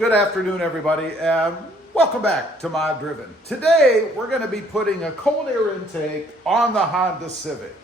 Good afternoon, everybody, and welcome back to Mod Driven. Today, we're going to be putting a cold air intake on the Honda Civic.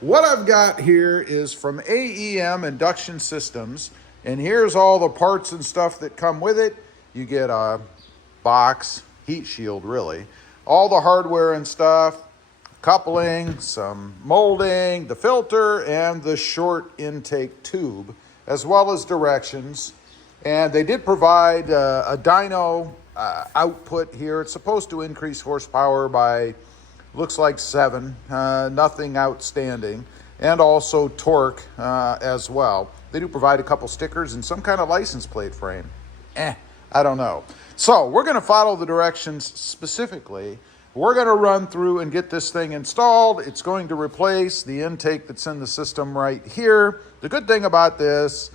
What I've got here is from AEM Induction Systems, and here's all the parts and stuff that come with it. You get a box, heat shield really, all the hardware and stuff, coupling, some molding, the filter, and the short intake tube, as well as directions. And they did provide a dyno output here. It's supposed to increase horsepower by, looks like 7, nothing outstanding, and also torque as well. They do provide a couple stickers and some kind of license plate frame. I don't know. So we're going to follow the directions specifically. We're going to run through and get this thing installed. It's going to replace the intake that's in the system right here. The good thing about this,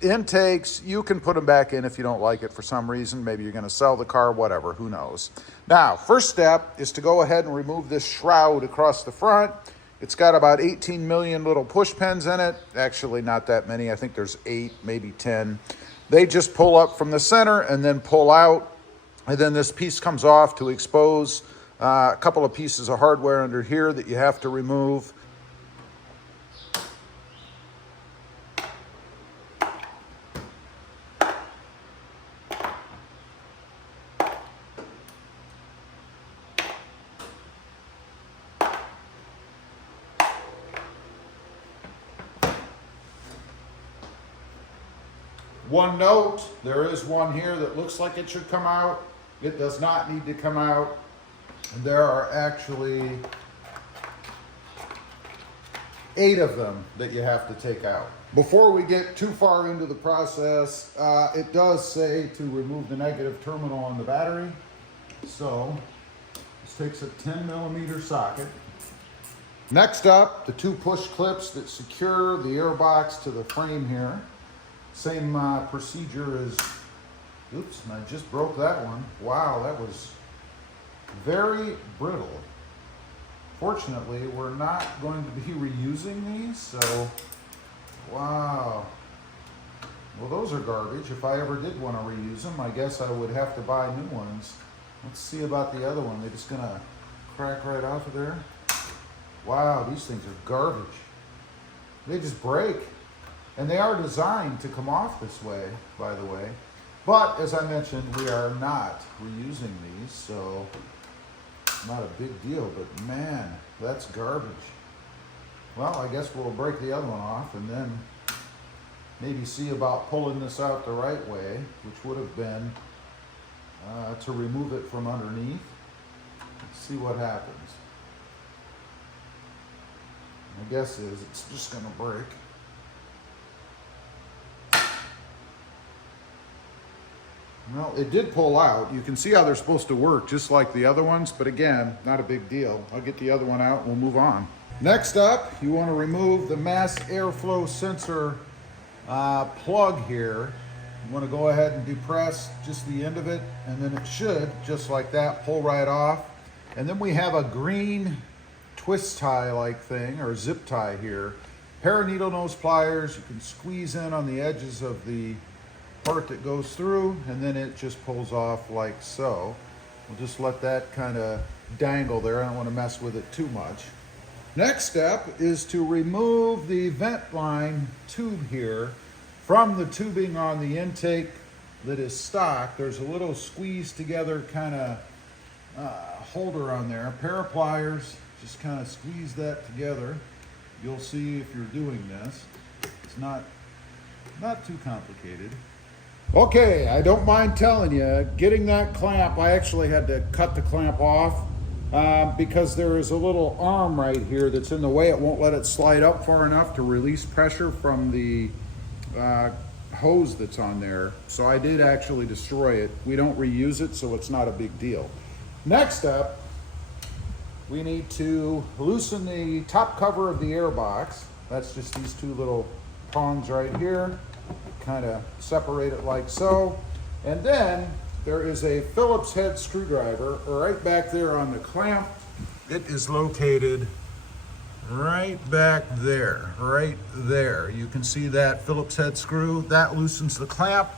intakes, you can put them back in if you don't like it for some reason. Maybe you're going to sell the car, whatever, who knows. Now, first step is to go ahead and remove this shroud across the front. It's got about 18 million little push pins in it. Actually, not that many. I think there's 8, maybe 10. They just pull up from the center and then pull out. And then this piece comes off to expose a couple of pieces of hardware under here that you have to remove. One note, there is one here that looks like it should come out. It does not need to come out. There are actually 8 of them that you have to take out. Before we get too far into the process, it does say to remove the negative terminal on the battery. So this takes a 10mm socket. Next up, the 2 push clips that secure the airbox to the frame here. Same procedure as, oops, I just broke that one. Wow, that was very brittle. Fortunately, we're not going to be reusing these, so, wow. Well, those are garbage. If I ever did want to reuse them, I guess I would have to buy new ones. Let's see about the other one. They're just gonna crack right off of there. Wow, these things are garbage. They just break. And they are designed to come off this way, by the way. But, as I mentioned, we are not reusing these, so not a big deal, but man, that's garbage. Well, I guess we'll break the other one off and then maybe see about pulling this out the right way, which would have been to remove it from underneath. Let's see what happens. My guess is it's just gonna break. Well, it did pull out. You can see how they're supposed to work, just like the other ones, but again, not a big deal. I'll get the other one out and we'll move on. Next up, you want to remove the mass airflow sensor plug here. You want to go ahead and depress just the end of it, and then it should, just like that, pull right off. And then we have a green twist tie-like thing, or zip tie here. Pair of needle nose pliers. You can squeeze in on the edges of the part that goes through, and then it just pulls off like so. We'll just let that kind of dangle there. I don't want to mess with it too much. Next step is to remove the vent line tube here from the tubing on the intake that is stock. There's a little squeeze together kind of holder on there. A pair of pliers, just kind of squeeze that together. You'll see if you're doing this. It's not too complicated. Okay, I don't mind telling you, getting that clamp, I actually had to cut the clamp off because there is a little arm right here that's in the way. It won't let it slide up far enough to release pressure from the hose that's on there. So I did actually destroy it. We don't reuse it, so it's not a big deal. Next up, we need to loosen the top cover of the airbox. That's just these 2 little prongs right here. Kind of separate it like so. And then there is a Phillips head screwdriver right back there on the clamp. It is located right back there, right there. You can see that Phillips head screw. That loosens the clamp.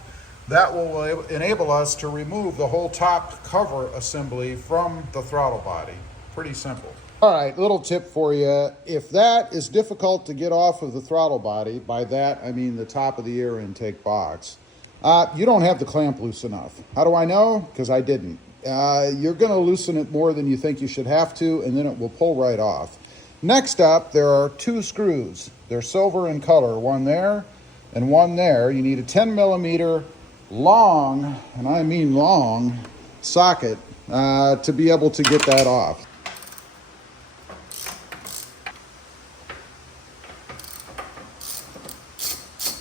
That will enable us to remove the whole top cover assembly from the throttle body. Pretty simple. All right, little tip for you. If that is difficult to get off of the throttle body, by that I mean the top of the air intake box, you don't have the clamp loose enough. How do I know? Because I didn't. You're going to loosen it more than you think you should have to, and then it will pull right off. Next up, there are two screws. They're silver in color, one there and one there. You need a 10 millimeter long, and I mean long, socket to be able to get that off.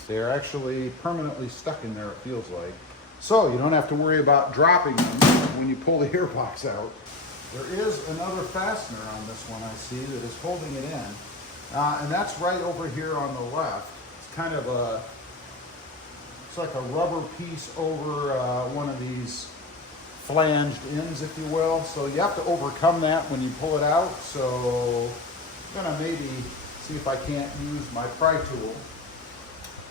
They're actually permanently stuck in there, it feels like. So you don't have to worry about dropping them when you pull the gearbox out. There is another fastener on this one I see that is holding it in. And that's right over here on the left. It's kind of a, it's like a rubber piece over one of these flanged ends, if you will. So you have to overcome that when you pull it out. So I'm gonna maybe see if I can't use my pry tool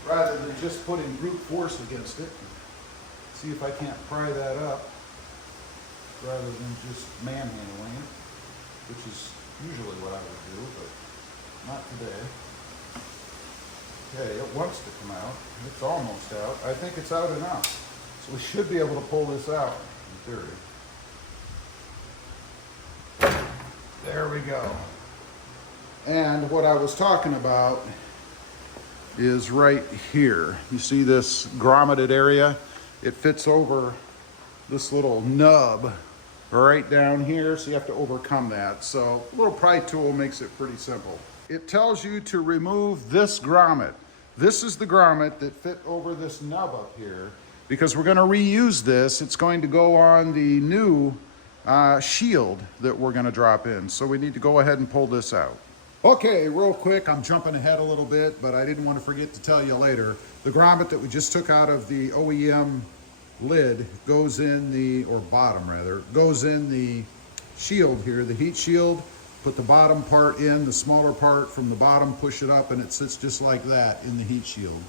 rather than just putting brute force against it. See if I can't pry that up rather than just manhandling it, which is usually what I would do, but not today. Okay, it wants to come out. It's almost out. I think it's out enough. So we should be able to pull this out, in theory. There we go. And what I was talking about is right here. You see this grommeted area? It fits over this little nub right down here, so you have to overcome that. So a little pry tool makes it pretty simple. It tells you to remove this grommet. This is the grommet that fit over this nub up here, because we're going to reuse this. It's going to go on the new shield that we're going to drop in. So we need to go ahead and pull this out. Okay, real quick, I'm jumping ahead a little bit, but I didn't want to forget to tell you later. The grommet that we just took out of the OEM lid goes in the, or bottom rather, goes in the shield here, the heat shield. Put the bottom part in, the smaller part from the bottom, push it up, and it sits just like that in the heat shield.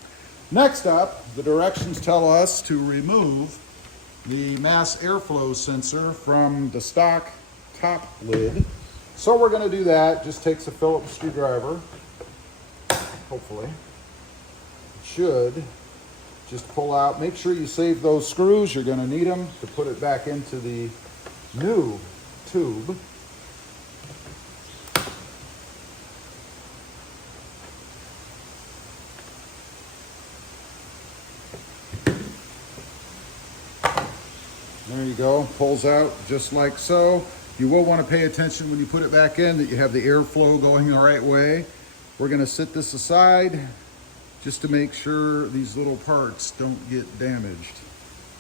Next up, the directions tell us to remove the mass airflow sensor from the stock top lid. So we're going to do that. Just takes a Phillips screwdriver, hopefully. It should just pull out. Make sure you save those screws. You're going to need them to put it back into the new tube. There you go, pulls out just like so. You will want to pay attention when you put it back in that you have the airflow going the right way. We're going to set this aside just to make sure these little parts don't get damaged.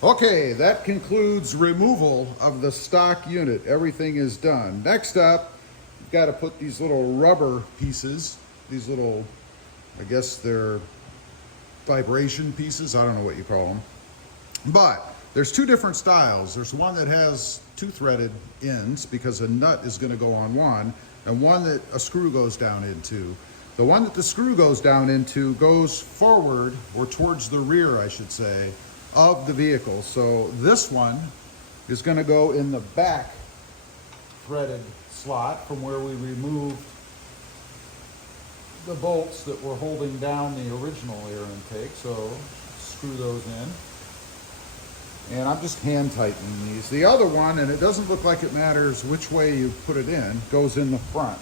Okay, that concludes removal of the stock unit. Everything is done. Next up, you've got to put these little rubber pieces, these little, I guess they're vibration pieces, I don't know what you call them. But there's two different styles. There's one that has two threaded ends because a nut is going to go on one, and one that a screw goes down into. The one that the screw goes down into goes forward, or towards the rear, I should say, of the vehicle. So this one is going to go in the back threaded slot from where we removed the bolts that were holding down the original air intake. So screw those in. And I'm just hand tightening these. The other one, and it doesn't look like it matters which way you put it in, goes in the front.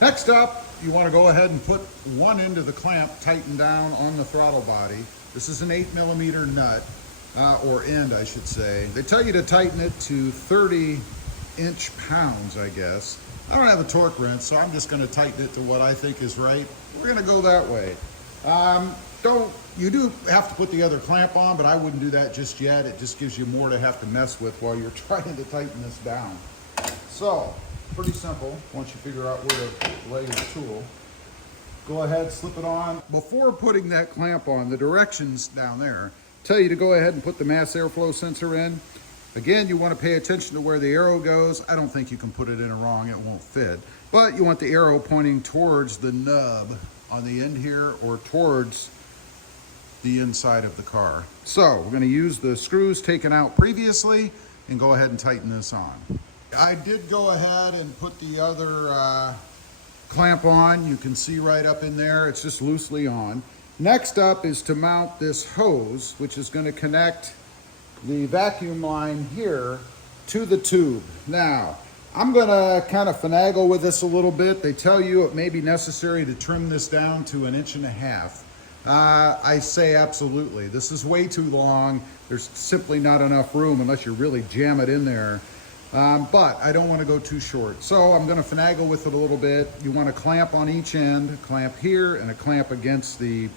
Next up, you want to go ahead and put one end of the clamp tightened down on the throttle body. This is an 8 millimeter nut, or end I should say. They tell you to tighten it to 30 inch-pounds, I guess. I don't have a torque wrench, so I'm just going to tighten it to what I think is right. We're going to go that way. You do have to put the other clamp on, but I wouldn't do that just yet. It just gives you more to have to mess with while you're trying to tighten this down. So, pretty simple once you figure out where to lay your tool. Go ahead, slip it on. Before putting that clamp on, the directions down there tell you to go ahead and put the mass airflow sensor in. Again, you want to pay attention to where the arrow goes. I don't think you can put it in wrong, it won't fit. But you want the arrow pointing towards the nub on the end here, or towards the inside of the car. So we're going to use the screws taken out previously and go ahead and tighten this on. I did go ahead and put the other clamp on. You can see right up in there, it's just loosely on. Next up is to mount this hose, which is going to connect the vacuum line here to the tube. Now, I'm going to kind of finagle with this a little bit. They tell you it may be necessary to trim this down to 1.5 inches. I say absolutely. This is way too long. There's simply not enough room unless you really jam it in there. But I don't want to go too short. So I'm going to finagle with it a little bit. You want a clamp on each end, a clamp here, and a clamp against the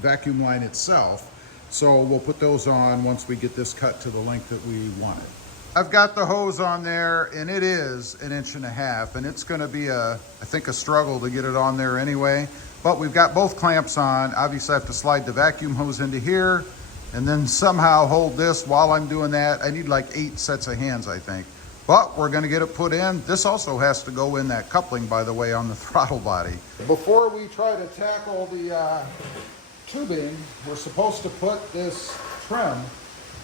vacuum line itself. So we'll put those on once we get this cut to the length that we want it. I've got the hose on there, and it is 1.5 inches, and it's going to be I think a struggle to get it on there anyway. But we've got both clamps on. Obviously I have to slide the vacuum hose into here and then somehow hold this while I'm doing that. I need like 8 sets of hands, I think. But we're going to get it put in. This also has to go in that coupling, by the way, on the throttle body. Before we try to tackle the tubing, we're supposed to put this trim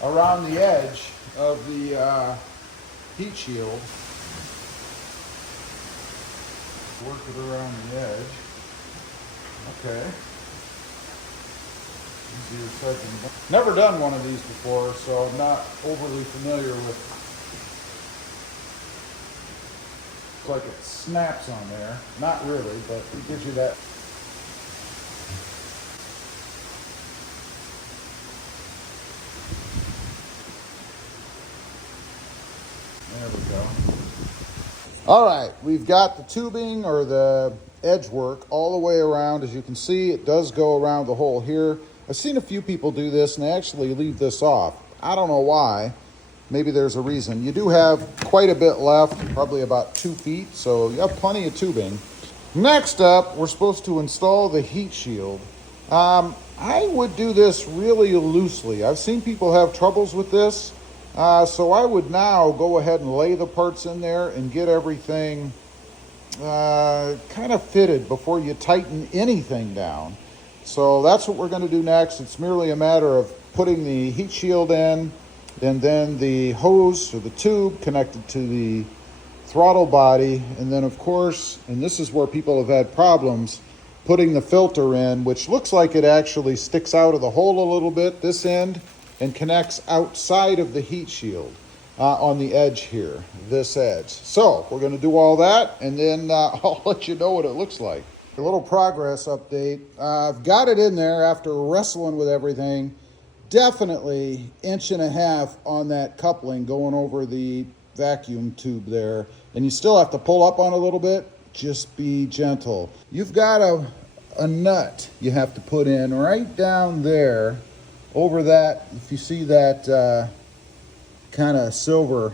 around the edge of the heat shield. Work it around the edge. Okay. Easier said than done. Never done one of these before, so I'm not overly familiar with. It's like it snaps on there. Not really, but it gives you that. There we go. All right, we've got the tubing or the edge work all the way around. As you can see, it does go around the hole here. I've seen a few people do this and they actually leave this off. I don't know why. Maybe there's a reason. You do have quite a bit left, probably about 2 feet, so you have plenty of tubing. Next up, we're supposed to install the heat shield. I would do this really loosely. I've seen people have troubles with this, so I would now go ahead and lay the parts in there and get everything kind of fitted before you tighten anything down. So that's what we're going to do next. It's merely a matter of putting the heat shield in, and then the hose or the tube connected to the throttle body, and then of course, and this is where people have had problems, putting the filter in, which looks like it actually sticks out of the hole a little bit, this end, and connects outside of the heat shield on the edge here, this edge. So we're going to do all that, and then I'll let you know what it looks like. A little progress update. I've got it in there after wrestling with everything. Definitely 1.5 inches on that coupling going over the vacuum tube there. And you still have to pull up on a little bit. Just be gentle. You've got a nut you have to put in right down there over that. If you see that kind of silver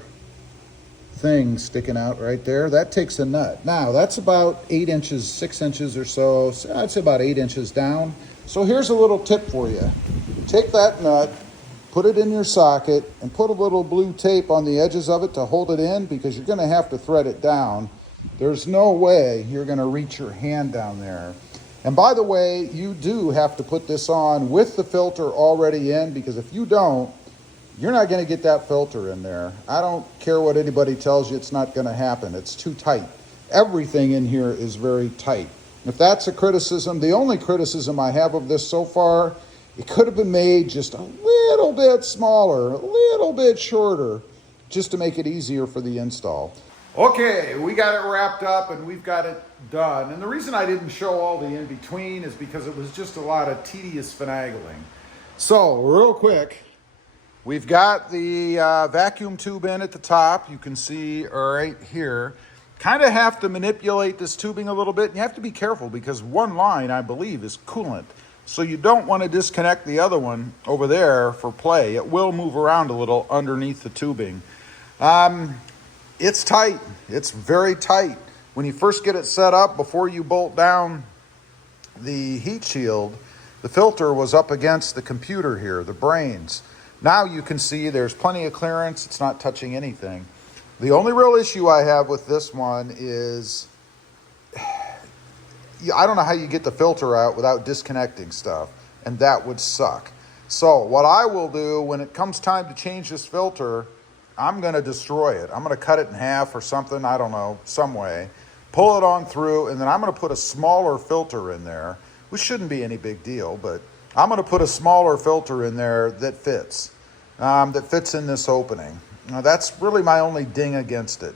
thing sticking out right there, that takes a nut. Now that's about 8 inches, 6 inches or so. I'd say about 8 inches down. So here's a little tip for you. Take that nut, put it in your socket, and put a little blue tape on the edges of it to hold it in, because you're going to have to thread it down. There's no way you're going to reach your hand down there. And by the way, you do have to put this on with the filter already in, because if you don't, you're not going to get that filter in there. I don't care what anybody tells you, it's not going to happen. It's too tight. Everything in here is very tight. If that's a criticism, the only criticism I have of this so far, it could have been made just a little bit smaller, a little bit shorter, just to make it easier for the install. Okay, we got it wrapped up and we've got it done. And the reason I didn't show all the in-between is because it was just a lot of tedious finagling. So, real quick, we've got the vacuum tube in at the top. You can see right here. Kind of have to manipulate this tubing a little bit. And you have to be careful because one line, I believe, is coolant. So you don't want to disconnect the other one over there for play. It will move around a little underneath the tubing. It's tight. It's very tight. When you first get it set up, before you bolt down the heat shield, the filter was up against the computer here, the brains. Now you can see there's plenty of clearance. It's not touching anything. The only real issue I have with this one is I don't know how you get the filter out without disconnecting stuff. and that would suck. So what I will do when it comes time to change this filter, I'm gonna destroy it. I'm gonna cut it in half or something, I don't know, some way. Pull it on through, and then I'm gonna put a smaller filter in there, which shouldn't be any big deal, but I'm gonna put a smaller filter in there that fits in this opening. Now that's really my only ding against it.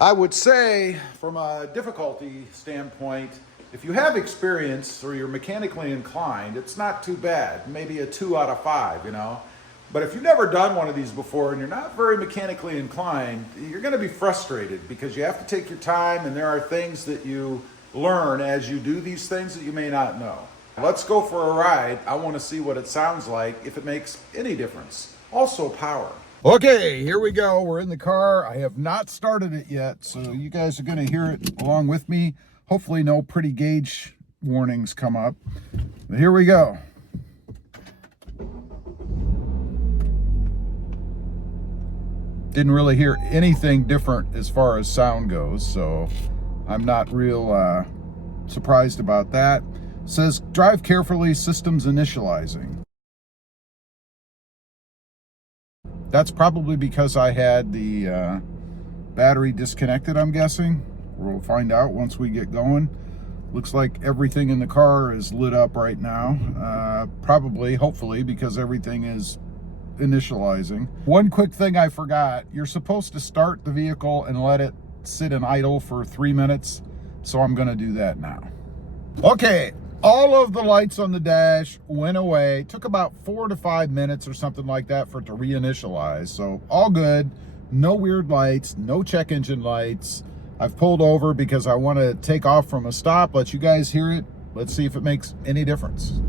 I would say from a difficulty standpoint, if you have experience or you're mechanically inclined, it's not too bad. Maybe a 2 out of 5, you know. But if you've never done one of these before and you're not very mechanically inclined, you're going to be frustrated because you have to take your time, and there are things that you learn as you do these things that you may not know. Let's go for a ride. I want to see what it sounds like, if it makes any difference. Also power. Okay, here we go. We're in the car. I have not started it yet, so you guys are going to hear it along with me. Hopefully no pretty gauge warnings come up. But here we go. Didn't really hear anything different as far as sound goes, so I'm not real surprised about that. It says drive carefully, systems initializing. That's probably because I had the battery disconnected, I'm guessing. We'll find out once we get going. Looks like everything in the car is lit up right now. Probably, hopefully, because everything is initializing. One quick thing I forgot. You're supposed to start the vehicle and let it sit in idle for 3 minutes. So I'm gonna do that now. Okay, all of the lights on the dash went away. Took about 4 to 5 minutes or something like that for it to reinitialize. So all good, no weird lights, no check engine lights. I've pulled over because I want to take off from a stop, let you guys hear it. Let's see if it makes any difference.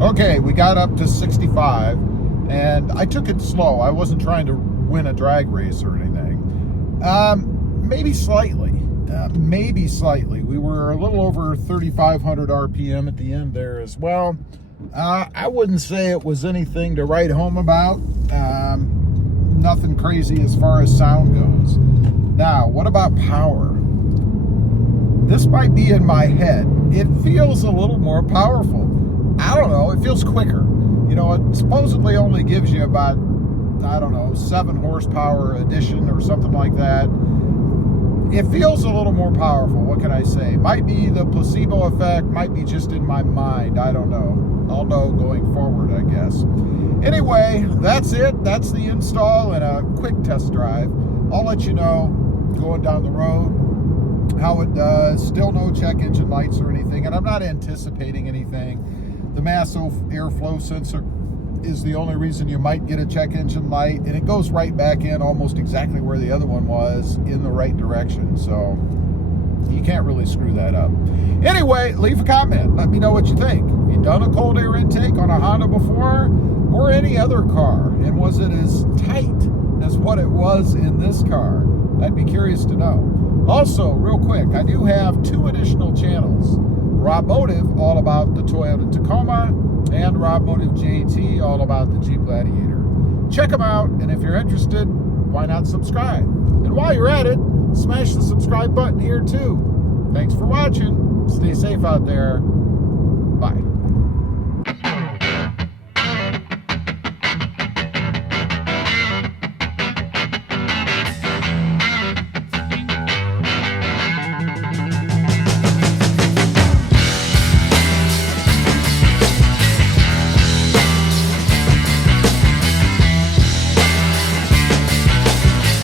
Okay, we got up to 65, and I took it slow. I wasn't trying to win a drag race or anything. Maybe slightly. We were a little over 3,500 RPM at the end there as well. I wouldn't say it was anything to write home about. Nothing crazy as far as sound goes. Now, what about power? This might be in my head. It feels a little more powerful. I don't know, it feels quicker. You know, it supposedly only gives you about, I don't know, 7 horsepower addition or something like that. It feels a little more powerful, what can I say? Might be the placebo effect, might be just in my mind, I don't know. I'll know going forward, I guess. Anyway, that's it. That's the install and a quick test drive. I'll let you know, going down the road, how it does. Still no check engine lights or anything, and I'm not anticipating anything. The mass airflow sensor is the only reason you might get a check engine light, and it goes right back in almost exactly where the other one was, in the right direction, so you can't really screw that up. Anyway, leave a comment. Let me know what you think. Have you done a cold air intake on a Honda before, or any other car, and was it as tight as what it was in this car? I'd be curious to know. Also, real quick, I do have 2 additional channels. Rob Motive, all about the Toyota Tacoma, and Rob Motive JT, all about the Jeep Gladiator. Check them out, and if you're interested, why not subscribe? And while you're at it, smash the subscribe button here too. Thanks for watching. Stay safe out there. Bye.